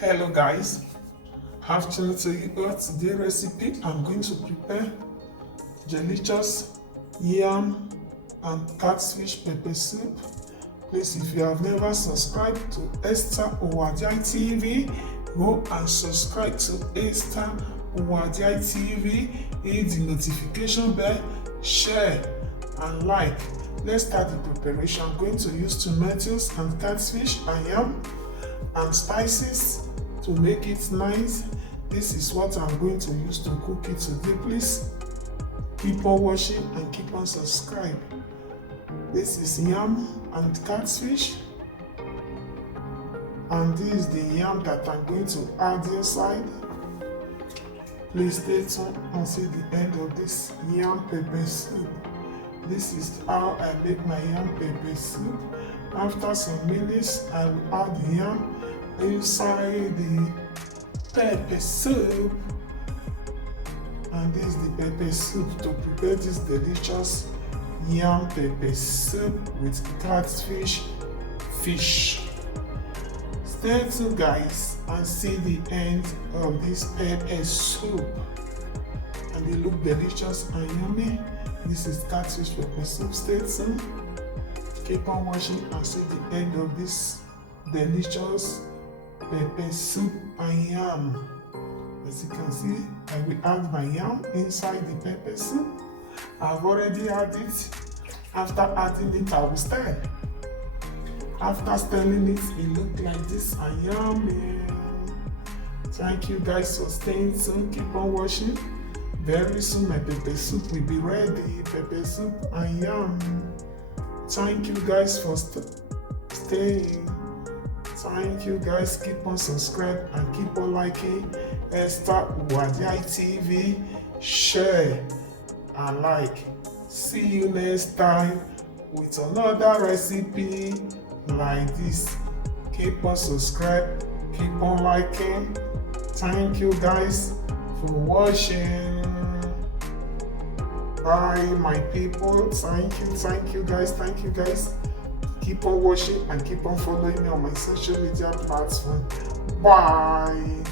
Hello guys, afternoon to you all. Today's recipe I'm going to prepare delicious yam and catfish pepper soup. Please, if you have never subscribed to Esther Owadiai TV, go and subscribe to Esther Owadiai TV, hit the notification bell, share and like. Let's start the preparation. I'm going to use tomatoes and catfish and yam and spices to make it nice. This is what I'm going to use to cook it today. Please keep on watching and keep on subscribing. This is yam and catfish, and this is the yam that I'm going to add inside. Please stay tuned until the end of this yam pepper soup. This is how I make my yam pepper soup. After some minutes, I will add the yam inside the pepper soup. And this is the pepper soup to prepare this delicious yam pepper soup with catfish fish. Stay tuned guys and see the end of this pepper soup. And they look delicious and yummy. This is catfish pepper soup. Stay tuned. Keep on watching and see the end of this delicious pepper soup and yam. As you can see, I will add my yam inside the pepper soup. I've already added it. After adding it, I will stir. After stirring it, it looks like this and yummy. Thank you guys for staying tuned. Keep on watching. Very soon my pepper soup will be ready. Pepper soup and yam. Thank you guys for staying. Thank you guys. Keep on subscribing and keep on liking Esther Owadiai TV. Share and like. See you next time with another recipe like this. Keep on subscribing. Keep on liking. Thank you guys for watching. Bye my people. Thank you guys. Keep on watching and keep on following me on my social media platform. Bye.